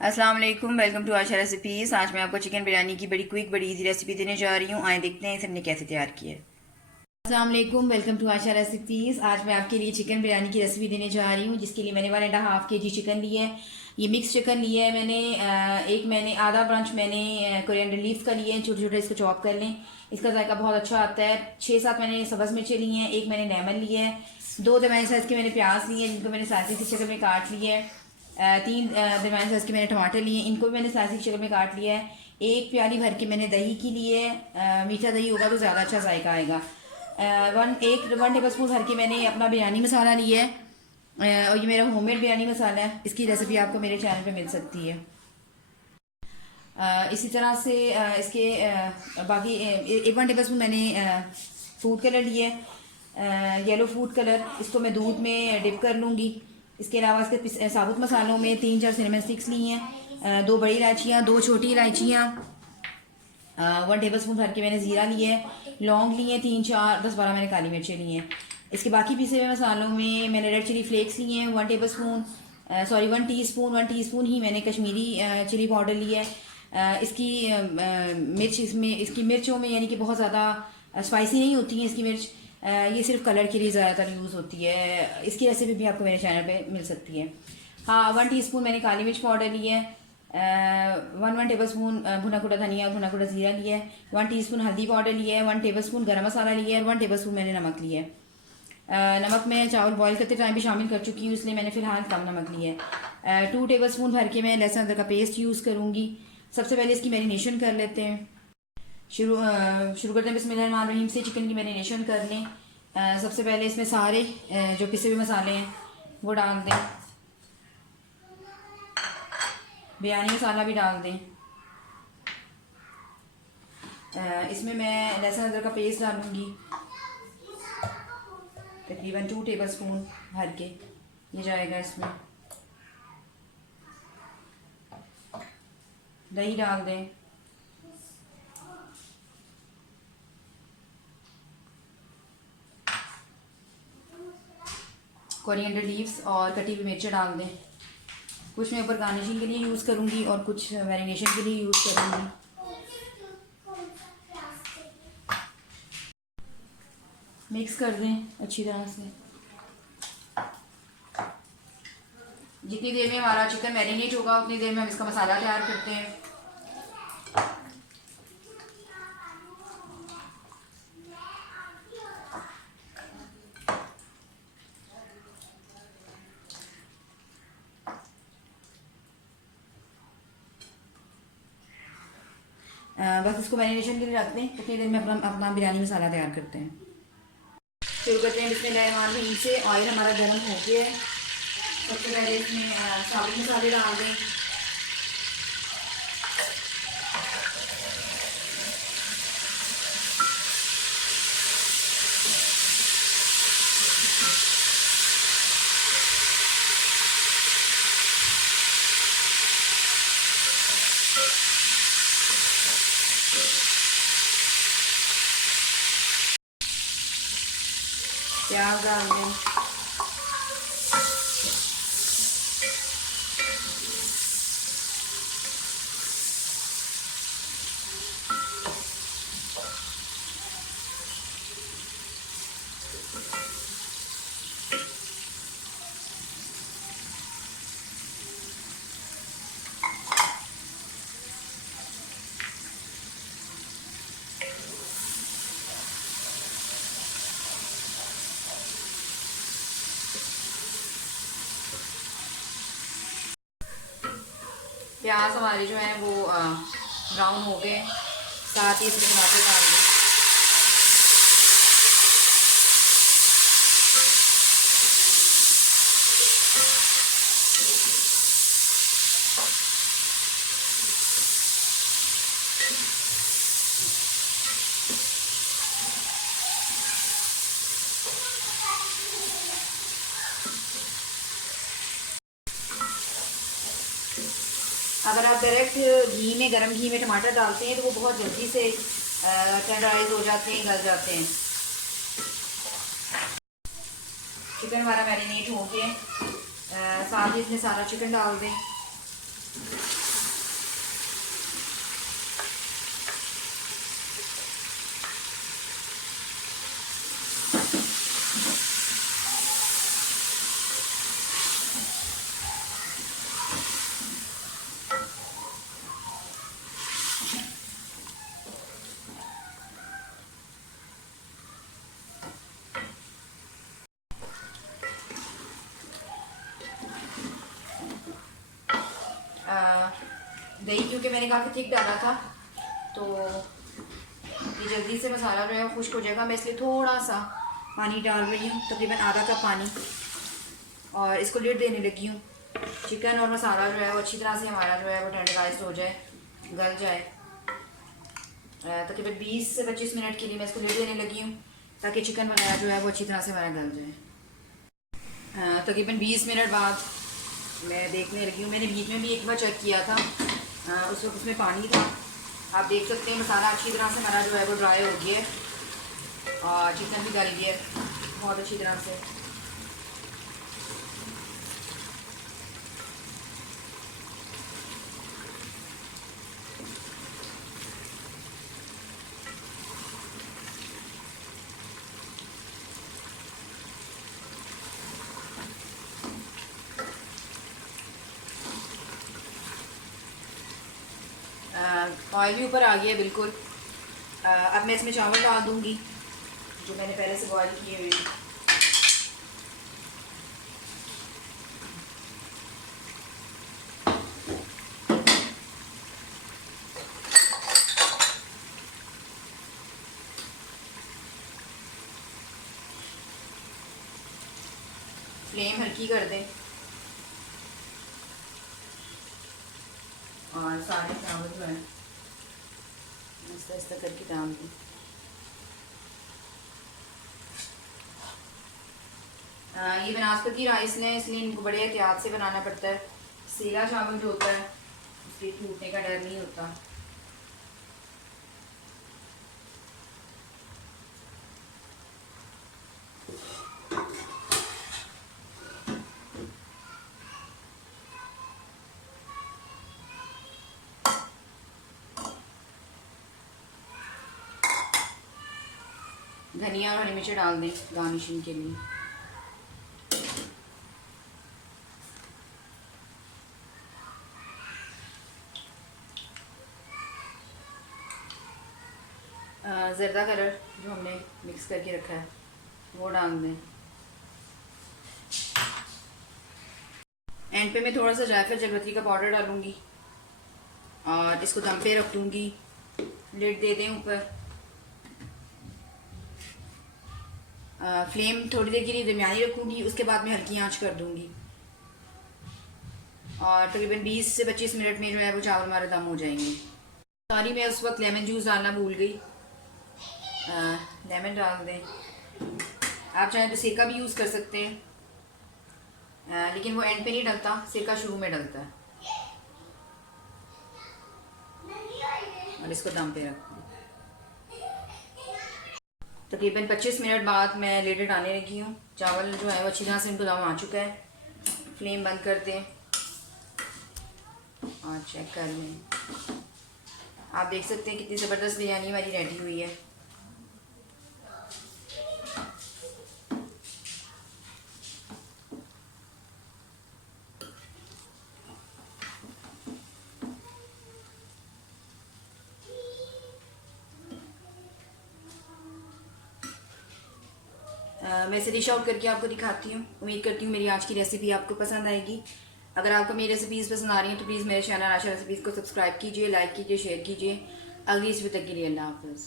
अस्सलाम वालेकुम, welcome to Asha recipes. आज मैं आपको चिकन बिरयानी की बड़ी क्विक बड़ी इजी रेसिपी देने जा रही हूँ। आए देखते हैं इसे हमने कैसे तैयार किया है। अस्सलाम वालेकुम, वेलकम टू आशा रेसिपीज़। आज मैं आपके लिए चिकन बिरयानी की रेसिपी देने जा रही हूँ, जिसके लिए मैंने 1.5 kg चिकन लिया है। ये मिक्स चिकन लिया है मैंने। मैंने आधा ब्रांच मैंने कोरिएंडर लीफ का लिया है, छोटे छोटे इसको चॉप कर लें, इसका जायका बहुत अच्छा आता है। 6-7 मैंने सब्ज़ मिर्चें ली हैं, एक मैंने लेमन लिया है, 2 दरमियाने साइज़ के मैंने प्याज लिए हैं जिनको मैंने स्लाइसिस की शक्ल में काट लिया है। 3 दरमियाने साइज़ के मैंने टमाटर लिए हैं, इनको भी मैंने स्लाइसिस की शक्ल में काट लिया है। एक प्याली भर के मैंने दही की लिए है। मीठा दही होगा तो ज़्यादा अच्छा जायका आएगा। 1 टेबल स्पून भर के मैंने अपना बिरयानी मसाला लिया है। और ये मेरा होममेड बिरयानी मसाला है, इसकी रेसिपी आपको मेरे चैनल पे मिल सकती है। इसी तरह से इसके बाकी 1 टेबल स्पून मैंने फूड कलर लिया है, येलो फूड कलर। इसको मैं दूध में डिप कर लूँगी। इसके अलावा इसके साबुत मसालों में 3-4 सिनेमन स्टिक्स ली हैं, 2 बड़ी इलायचियाँ, 2 छोटी इलायचियाँ, 1 टेबल स्पून भर के मैंने ज़ीरा लिया है, लौंग लिए हैं 3-4, 10-12 मैंने काली मिर्चें ली हैं। इसके बाकी पीसे हुए मसालों में मैंने रेड चिली फ्लेक्स लिए हैं 1 टेबल स्पून, 1 टीस्पून ही मैंने कश्मीरी चिली पाउडर लिया है। इसकी मिर्च इसकी मिर्चों में यानी कि बहुत ज़्यादा स्पाइसी नहीं होती है इसकी मिर्च। ये सिर्फ कलर के लिए ज़्यादातर यूज़ होती है। इसकी रेसिपी भी आपको मेरे चैनल पे मिल सकती है। हाँ, 1 टीस्पून मैंने काली मिर्च पाउडर लिया है, 1 टेबल स्पून भुना कुटा धनिया और भुना कुटा जीरा लिया है, 1 टीस्पून हल्दी पाउडर लिया है, 1 टेबल स्पून गर्म मसाला लिया है और 1 टेबल स्पून मैंने नमक लिया है। नमक मैं चावल बॉईल करते टाइम भी शामिल कर चुकी हूँ, इसलिए मैंने फ़िलहाल कम नमक लिया है। 2 टेबल स्पून भर के मैं लहसुन अदरक का पेस्ट यूज़ करूँगी। सबसे पहले इसकी मैरिनेशन कर लेते हैं। शुरू करते हैं बिस्मिल्लाहिर्रहमानिर्रहीम से। चिकन की मैरिनेशन कर लें। सबसे पहले इसमें सारे जो पिसे हुए मसाले हैं वो डाल दें, बिरयानी मसाला भी डाल दें। इसमें मैं लहसुन अदरक का पेस्ट डालूँगी, तकरीबन 2 टेबल स्पून भर के ये जाएगा। इसमें दही डाल दें, कोरिएंडर लीव्स और कटी हुई मिर्चें डाल दें। कुछ मैं ऊपर गार्निशिंग के लिए यूज़ करूँगी और कुछ मैरिनेशन के लिए यूज़ करूँगी। मिक्स कर दें अच्छी तरह से। जितनी देर में हमारा चिकन मैरिनेट होगा उतनी देर में हम इसका मसाला तैयार करते हैं। बस इसको मैरिनेशन के लिए रख दें, उतनी देर में अपना बिरयानी मसाला तैयार करते हैं। शुरू करते हैं बिस्मिल्लाहिर्रहमानिर्रहीम से। ऑयल हमारा गर्म हो गया है। सबसे पहले इसमें साबुत मसाले डाल दें। प्याज डाल दें, प्याज हमारे जो हैं वो ब्राउन हो गए। साथ ही इसमें टमाटर डाल दें। अगर आप डायरेक्ट घी में, गर्म घी में टमाटर डालते हैं तो वो बहुत जल्दी से टेंडराइज हो जाते हैं, गल जाते हैं। चिकन हमारा मैरिनेट हो गया। साथ ही इसमें सारा चिकन डाल दें। दही क्योंकि मैंने काफ़ी थिक डाला था तो ये जल्दी से मसाला जो है वो खुश्क हो जाएगा। मैं इसलिए थोड़ा सा पानी डाल रही हूँ, तकरीबन आधा कप पानी, और इसको लिड देने लगी हूँ। चिकन और मसाला जो है वो अच्छी तरह से हमारा जो है वो टेंडराइज हो जाए, गल जाए। तकरीबन 20 से 25 मिनट के लिए मैं इसको लिड देने लगी हूँ ताकि चिकन वगैरह जो है वो अच्छी तरह से हमारा गल जाए। तकरीबन 20 मिनट बाद मैं देखने लगी हूँ। मैंने बीच में भी एक बार चेक किया था, उस वक्त उसमें पानी था। आप देख सकते हैं मसाला अच्छी तरह से हमारा जो है वो ड्राई हो गया है और चिकन भी गल गया है बहुत अच्छी तरह से। ऑयल भी ऊपर आ गया बिल्कुल। अब मैं इसमें चावल डाल दूंगी जो मैंने पहले से बॉईल किए हुए हैं। फ्लेम हल्की कर दें और सारे चावल जो है ऐसा करके डाल दें। ये बनास्पति राइस ने इसलिए इनको बड़े एहतियात से बनाना पड़ता है। सेला चावल जो होता है उसके टूटने का डर नहीं होता। धनिया और हरी मिर्च डाल दें गार्निशिंग के लिए। ज़र्दा कलर जो हमने मिक्स करके रखा है वो डाल दें। एंड पे मैं थोड़ा सा जायफल जलवतरी का पाउडर डालूंगी और इसको दम पे रख दूंगी। लिड दे दें ऊपर। फ्लेम थोड़ी देर के लिए दरमियानी रखूंगी, उसके बाद मैं हल्की आंच कर दूंगी और तकरीबन 20 से 25 मिनट में जो है वो चावल हमारे दम हो जाएंगे। सॉरी मैं उस वक्त लेमन जूस डालना भूल गई। लेमन डाल दें। आप चाहें तो सिरका भी यूज़ कर सकते हैं, लेकिन वो एंड पे नहीं डलता, सिरका शुरू में डलता है। और इसको दम पे रखते हैं। तकरीबन 25 मिनट बाद मैं लिड हटाने लगी हूँ। चावल जो है वो अच्छी तरह से इनको दम आ चुका है। फ्लेम बंद कर दें और चेक कर लें। आप देख सकते हैं कितनी ज़बरदस्त बिरयानी हमारी रेडी हुई है। मैं इसे डिश आउट करके आपको दिखाती हूँ। उम्मीद करती हूँ मेरी आज की रेसिपी आपको पसंद आएगी। अगर आपको मेरी रेसिपीज़ पसंद आ रही हैं तो प्लीज़ मेरे चैनल आशा रेसिपीज़ को सब्सक्राइब कीजिए, लाइक कीजिए, शेयर कीजिए। अगली रेसिपी तक के लिए अल्लाह हाफ़िज़।